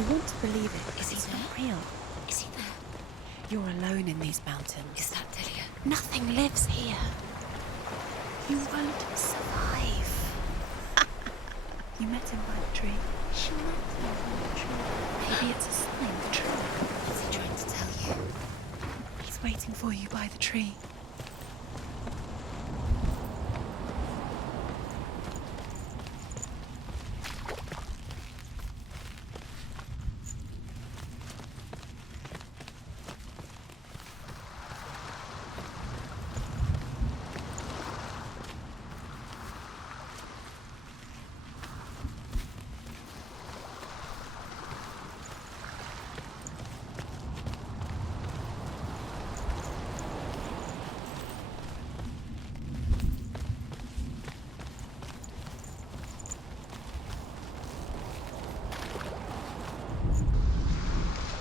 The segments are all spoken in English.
You want to believe it. Is he It's there? not real. Is he there? You're alone in these mountains. Is that Dillion? Nothing lives here. You won't survive. You met him by the tree. She met him by the tree. Maybe it's a sign. The tree. What's he trying to tell you? He's waiting for you by the tree.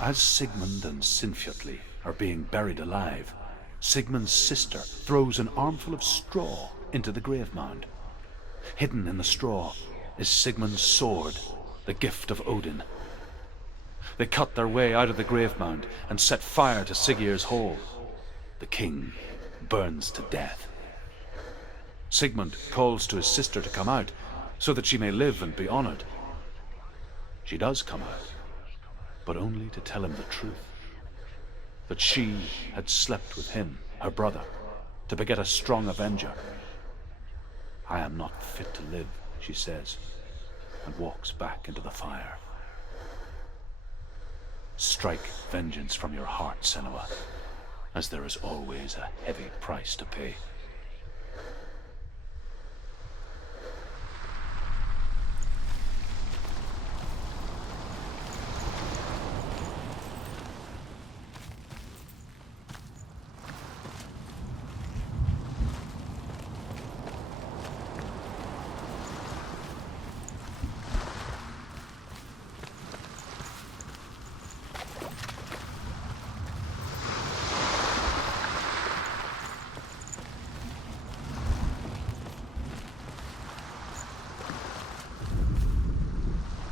As Sigmund and Sinfjotli are being buried alive, Sigmund's sister throws an armful of straw into the grave mound. Hidden in the straw is Sigmund's sword, the gift of Odin. They cut their way out of the grave mound and set fire to Siggeir's hall. The king burns to death. Sigmund calls to his sister to come out so that she may live and be honored. She does come out, but only to tell him the truth. That she had slept with him, her brother, to beget a strong avenger. I am not fit to live, she says, and walks back into the fire. Strike vengeance from your heart, Senua, as there is always a heavy price to pay.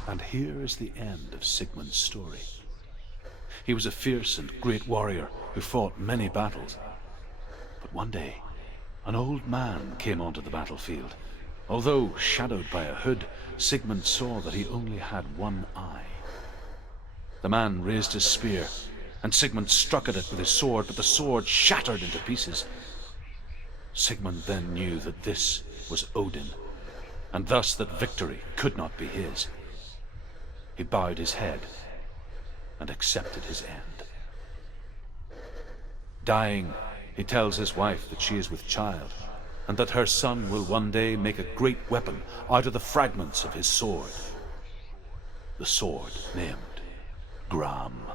And here is the end of Sigmund's story. He was a fierce and great warrior who fought many battles. But one day, an old man came onto the battlefield. Although shadowed by a hood, Sigmund saw that he only had one eye. The man raised his spear, and Sigmund struck at it with his sword, but the sword shattered into pieces. Sigmund then knew that this was Odin, and thus that victory could not be his. He bowed his head and accepted his end. Dying, he tells his wife that she is with child, and that her son will one day make a great weapon out of the fragments of his sword. The sword named Gramr.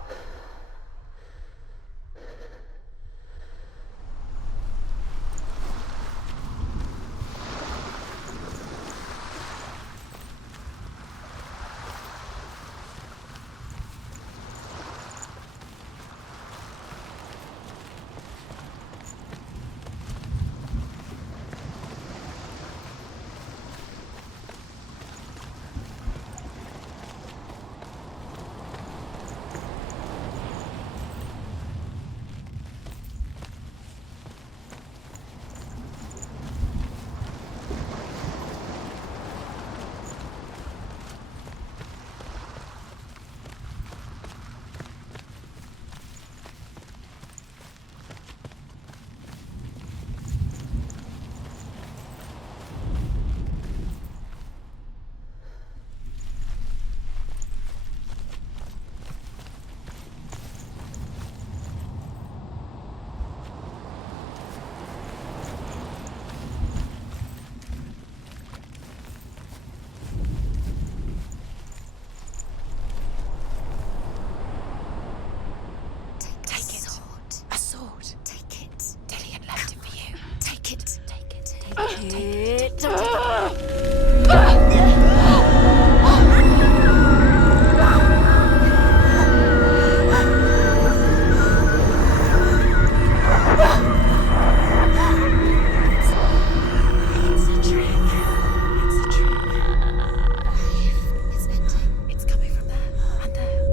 It's coming from there and there.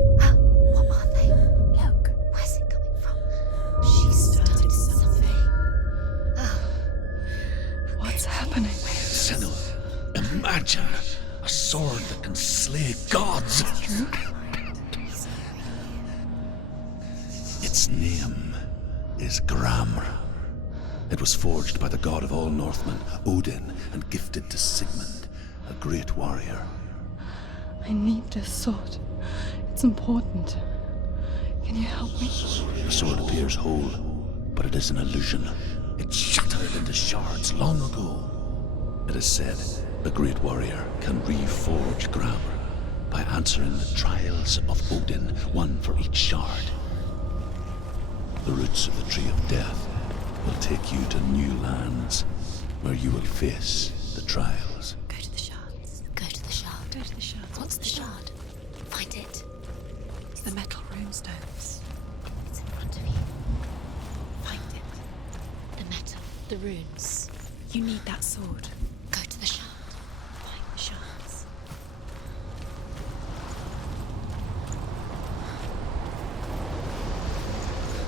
sword that can slay gods. Its name is Gramr. It was forged by the god of all Northmen, Odin, and gifted to Sigmund, a great warrior. I need this sword. It's important. Can you help me? The sword appears whole, but it is an illusion. It shattered into shards long ago. It is said the great warrior can reforge Gramr by answering the trials of Odin, one for each shard. The roots of the Tree of Death will take you to new lands, where you will face the trials. Go to the shards. Go to the shard. Go to the shards. What's the shard? Find it. It's the metal runestones. It's in front of you. Find it. The metal. The runes. You need that sword. Go to the shard. Find the shards.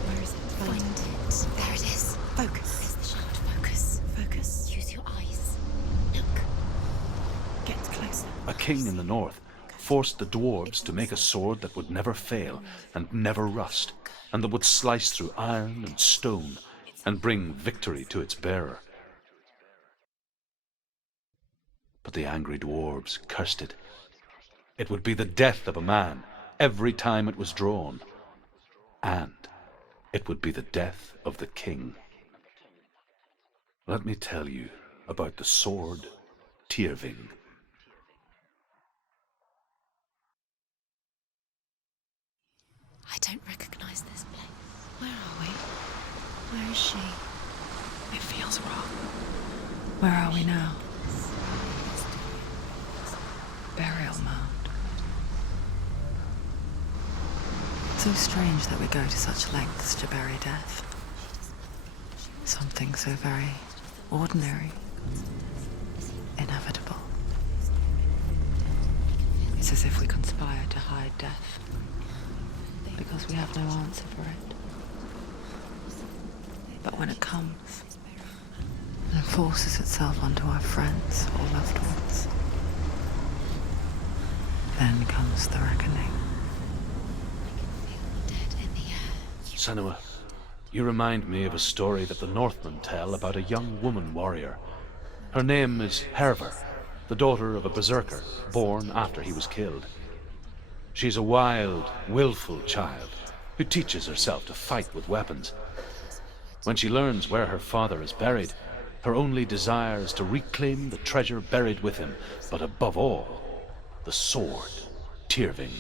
Where is it? Find it. There it is. Focus. There's the shard. Focus. Focus. Use your eyes. Look. Get closer. A king in the north forced the dwarves to make a sword that would never fail and never rust, and that would slice through iron and stone and bring victory to its bearer. But the angry dwarves cursed it. It would be the death of a man every time it was drawn, and it would be the death of the king. Let me tell you about the sword Tyrving. I don't recognize this place. Where are we? Where is she? It feels wrong. Where are we now? Burial mound. So strange that we go to such lengths to bury death. Something so very ordinary, inevitable. It's as if we conspire to hide death, because we have no answer for it. But when it comes, and forces itself onto our friends or loved ones, then comes the reckoning. Dead in the air. Senua, you remind me of a story that the Northmen tell about a young woman warrior. Her name is Hervor, the daughter of a berserker born after he was killed. She's a wild, willful child who teaches herself to fight with weapons. When she learns where her father is buried, her only desire is to reclaim the treasure buried with him, but above all, the sword Tyrving.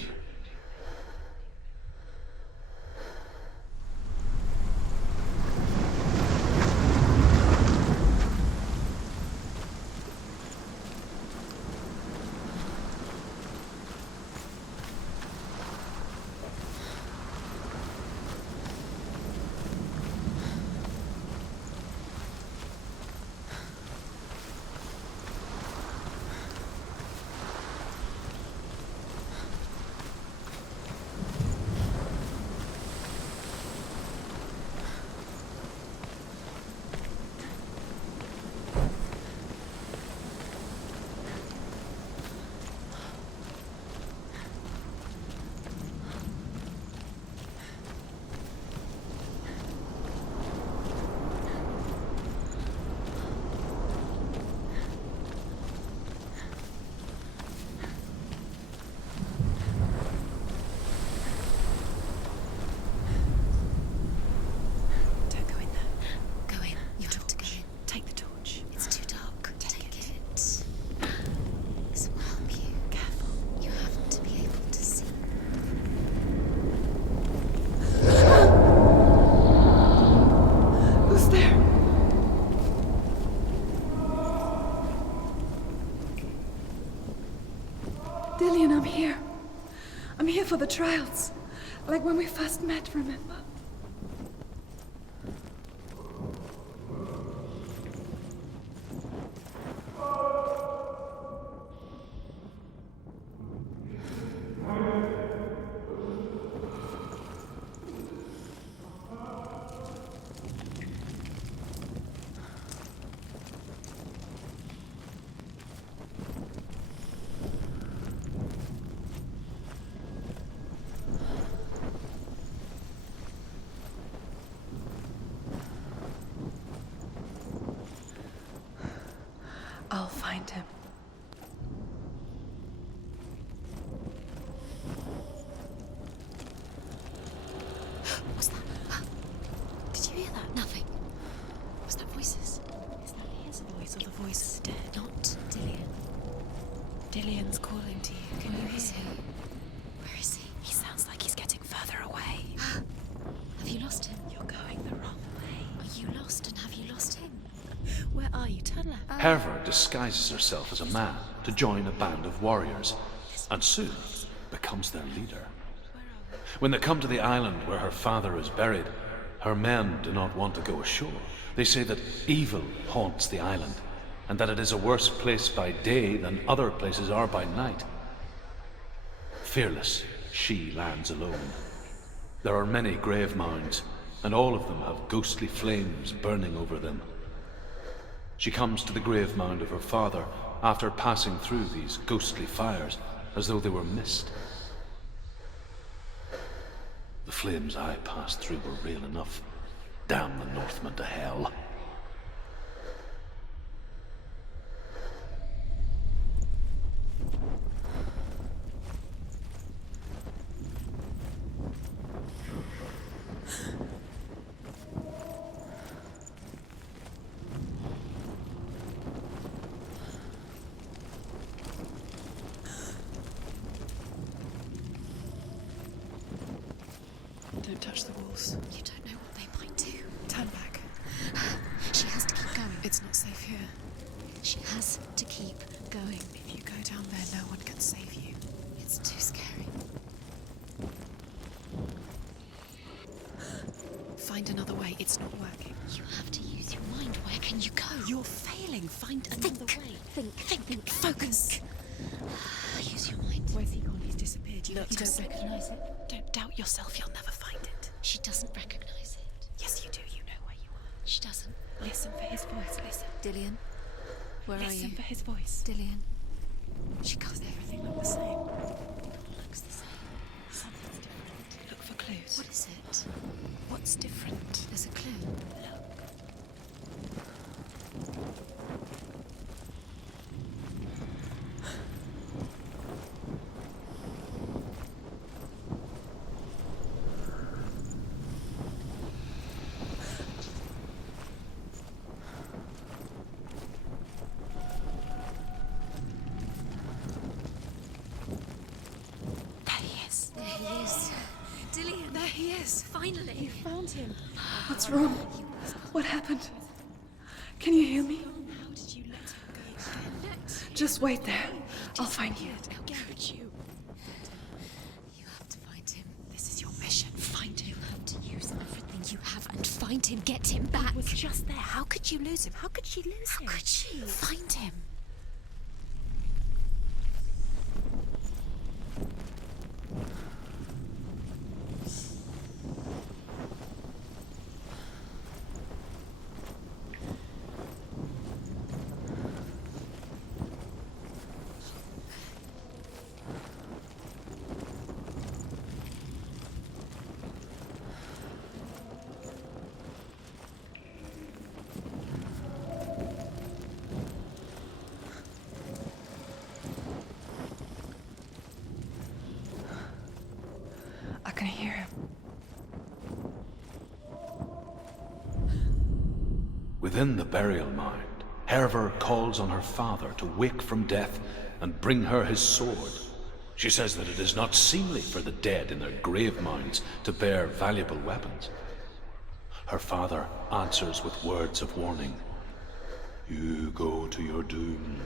Don't go in there. Go in. You have to go in. Take the torch. It's too dark. Take it. This will help you. Careful. You have to be able to see. Who's there? Dillion, I'm here. I'm here for the trials. Like when we first met, remember? find him. What's that? Did you hear that? Nothing. Was that voices? Is that his voice or the voice of the dead? Not Dillion. Dillion's calling to you. Can you Where is hear he? him? Where is he? He sounds like he's getting further away. Have you lost him? You're going the wrong way. Are you lost and have you lost him? Where are you? Turn left. Herva disguises herself as a man to join a band of warriors, and soon becomes their leader. When they come to the island where her father is buried, her men do not want to go ashore. They say that evil haunts the island, and that it is a worse place by day than other places are by night. Fearless, she lands alone. There are many grave mounds, and all of them have ghostly flames burning over them. She comes to the grave mound of her father after passing through these ghostly fires, as though they were mist. The flames I passed through were real enough. Damn the Northmen to hell. Don't touch the walls. You don't know what they might do. Turn back. She has to keep going. It's not safe here. She has to keep going. If you go down there, no one can save you. It's too scary. Find another way. It's not working. You have to use your mind. Where can you go? You're failing. Find another way. Think. Focus. Use your mind. Where's he gone? He's disappeared. You You don't don't recognize it. Don't doubt yourself. You'll never find it. She doesn't recognize it. Yes, you do. You know where you are. She doesn't. Listen for his voice. Listen. Dillion, where are Listen you? for his voice. Dillion. She does everything look the same. Looks the same. Something's different. Look for clues. What is it? What's different? There's a clue. There he is. There he is. Dillion. There he is. Finally. Found him. What's wrong? What happened? Can you hear me? How did you let him go? Just wait there. I'll find you. How could you? You have to find him. This is your mission. Find him. You have to use everything you have and find him. Get him back. He was just there. How could you lose him? How could she lose him? How could she? Find him. I can hear him. Within the burial mound, Herva calls on her father to wake from death and bring her his sword. She says that it is not seemly for the dead in their grave mounds to bear valuable weapons. Her father answers with words of warning. You go to your doom.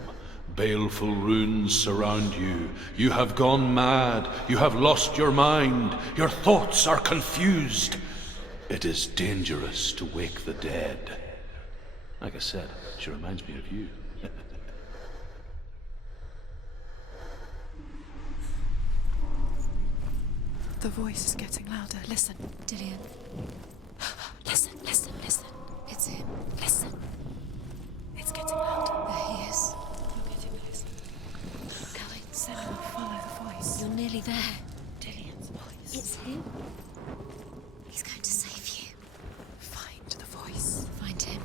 Baleful runes surround you. You have gone mad. You have lost your mind. Your thoughts are confused. It is dangerous to wake the dead. Like I said, she reminds me of you. The voice is getting louder. Listen. Dillion. Listen. It's him. Listen. It's getting louder. There he is. You're getting closer. Going. Senua, follow the voice. You're nearly there. Dillion's voice. It's him. He's going to save you. Find the voice. Find him.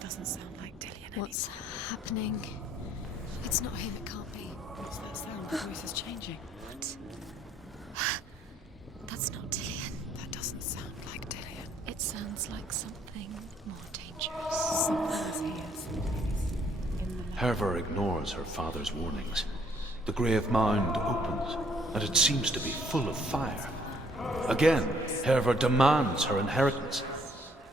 doesn't sound like Dillion What's happening? It's not him, it can't be. What's that sound? The voice is changing. What? That's not Dillion. That doesn't sound like Dillion. It sounds like something more dangerous. Something is here. Hervor ignores her father's warnings. The grave mound opens, and it seems to be full of fire. Again, Hervor demands her inheritance,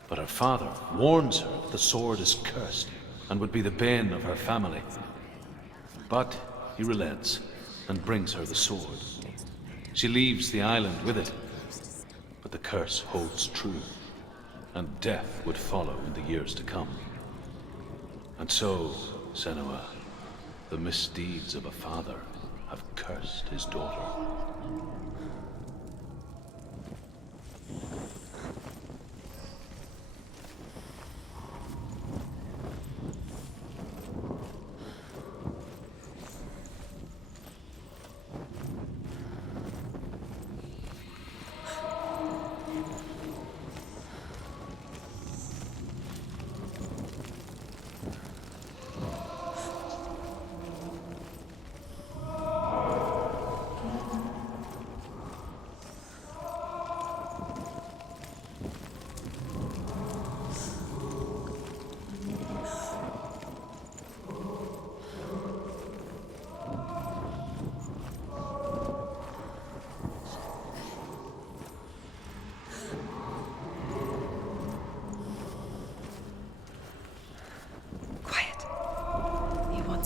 but her father warns her that the sword is cursed and would be the bane of her family. But he relents and brings her the sword. She leaves the island with it, but the curse holds true, and death would follow in the years to come. And so, Senua, the misdeeds of a father have cursed his daughter.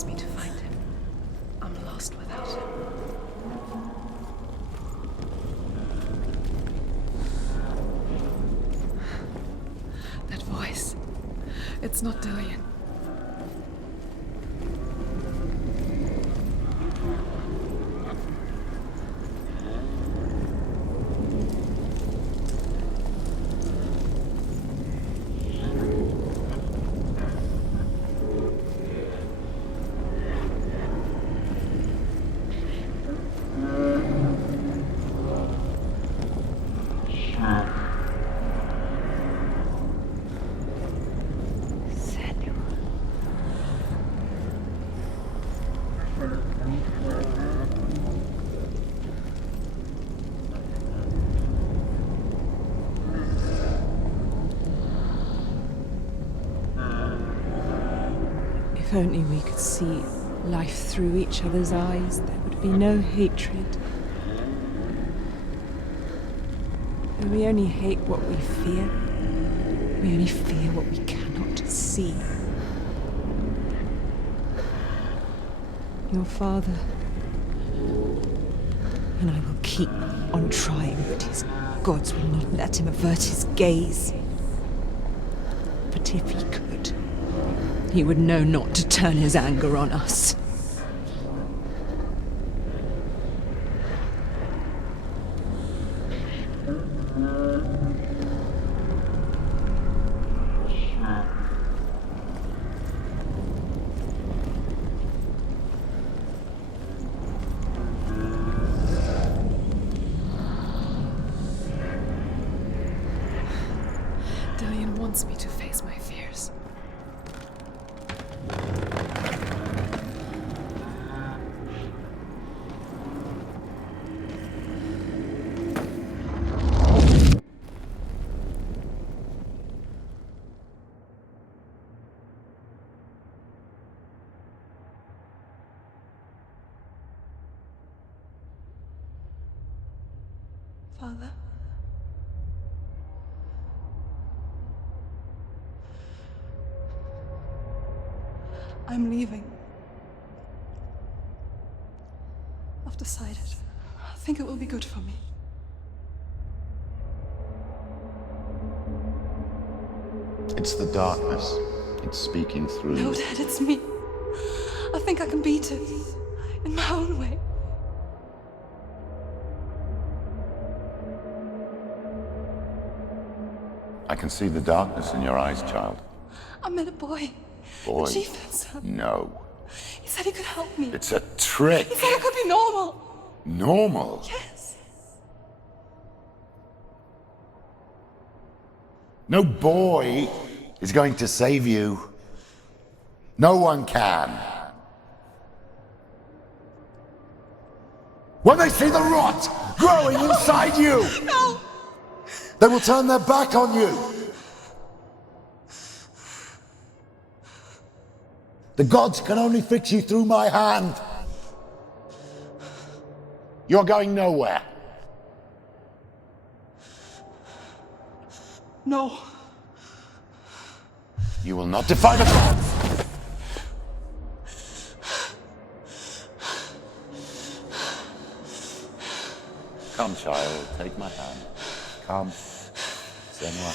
Me to find him. I'm lost without him. That voice. It's not Dillion. If only we could see life through each other's eyes, there would be no hatred. But we only hate what we fear. We only fear what we cannot see. Your father, and I will keep on trying, but his gods will not let him avert his gaze. But if he could, he would know not to turn his anger on us. Dillion wants me to face my fears. Father? I'm leaving. I've decided. I think it will be good for me. It's the darkness. It's speaking through No, you. Dad, it's me. I think I can beat it. In my own way. I can see the darkness in your eyes, child. I met a boy. Boy. The chieftain's son. No. He said he could help me. It's a trick. He said I could be normal. Normal. Yes. No boy is going to save you. No one can. When they see the rot growing inside you, No! they will turn their back on you. The gods can only fix you through my hand. You're going nowhere. No. You will not defy the gods. Come, child, take my hand. Come, Senua.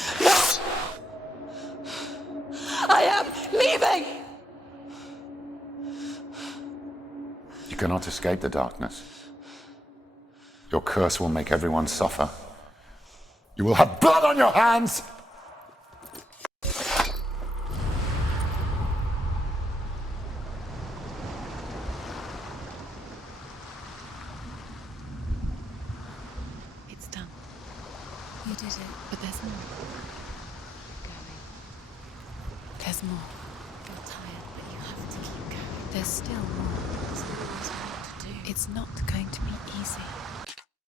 I am leaving! You cannot escape the darkness. Your curse will make everyone suffer. You will have blood on your hands! It's done. You did it. But there's more. Going. There's more. You're tired, but you have to keep going. There's still more. There's always more to do. It's not going to be easy.